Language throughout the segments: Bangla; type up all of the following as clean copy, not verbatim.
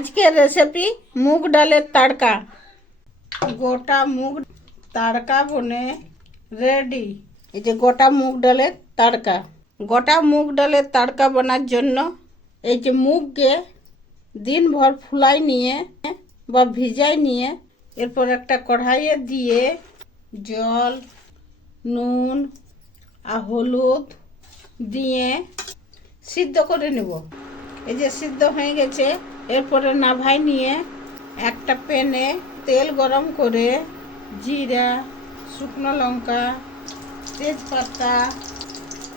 আজকের রেসিপি মুগ ডালের তড়কা। গোটা মুগ তড়কা বনে রেডি। এই যে গোটা মুগ ডালের তড়কা। গোটা মুগ ডালের তড়কা বানার জন্য এই যে মুগকে দিনভর ফুলাই নিয়ে বা ভিজাই নিয়ে এরপর একটা কড়াইয়ে দিয়ে জল, নুন আর হলুদ দিয়ে সিদ্ধ করে নেব। এই যে সিদ্ধ হয়ে গেছে, এরপরে নাভাই নিয়ে একটা প্যানে তেল গরম করে জিরা, শুকনো লঙ্কা, তেজপাতা,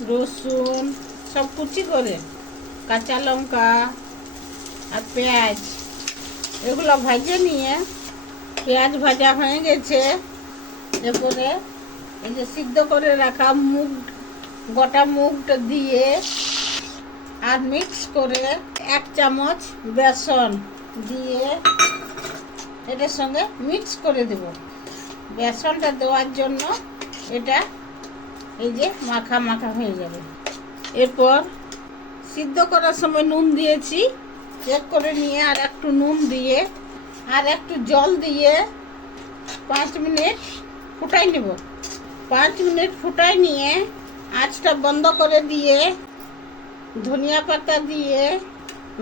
রসুন সব কুচি করে, কাঁচা লঙ্কা আর পেঁয়াজ এগুলো ভাজে নিয়ে, পেঁয়াজ ভাজা হয়ে গেছে, এরপরে এই যে সিদ্ধ করে রাখা গোটা মুগটা দিয়ে আর মিক্স করে 1 চামচ বেসন দিয়ে এটার সঙ্গে মিক্স করে দেব। বেসনটা দেওয়ার জন্য এটা এই যে মাখা মাখা হয়ে যাবে। এরপর সিদ্ধ করার সময় নুন দিয়েছি, চেক করে নিয়ে আর একটু নুন দিয়ে আর একটু জল দিয়ে 5 মিনিট ফুটাই নেব। 5 মিনিট ফুটাই নিয়ে আঁচটা বন্ধ করে দিয়ে ধনিয়া পাতা দিয়ে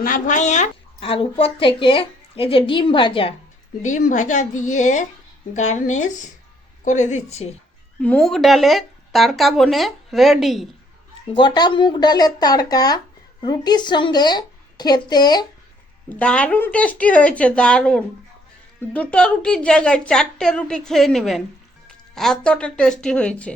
নাভাইয়া আর উপর থেকে এই যে ডিম ভাজা দিয়ে গার্নিশ করে দিচ্ছি। মুগ ডালের তড়কা বনে রেডি। গোটা মুগ ডালের তড়কা রুটির সঙ্গে খেতে দারুণ টেস্টি হয়েছে, দারুণ। 2টো রুটির জায়গায় 4টে রুটি খেয়ে নেবেন, এতটা টেস্টি হয়েছে।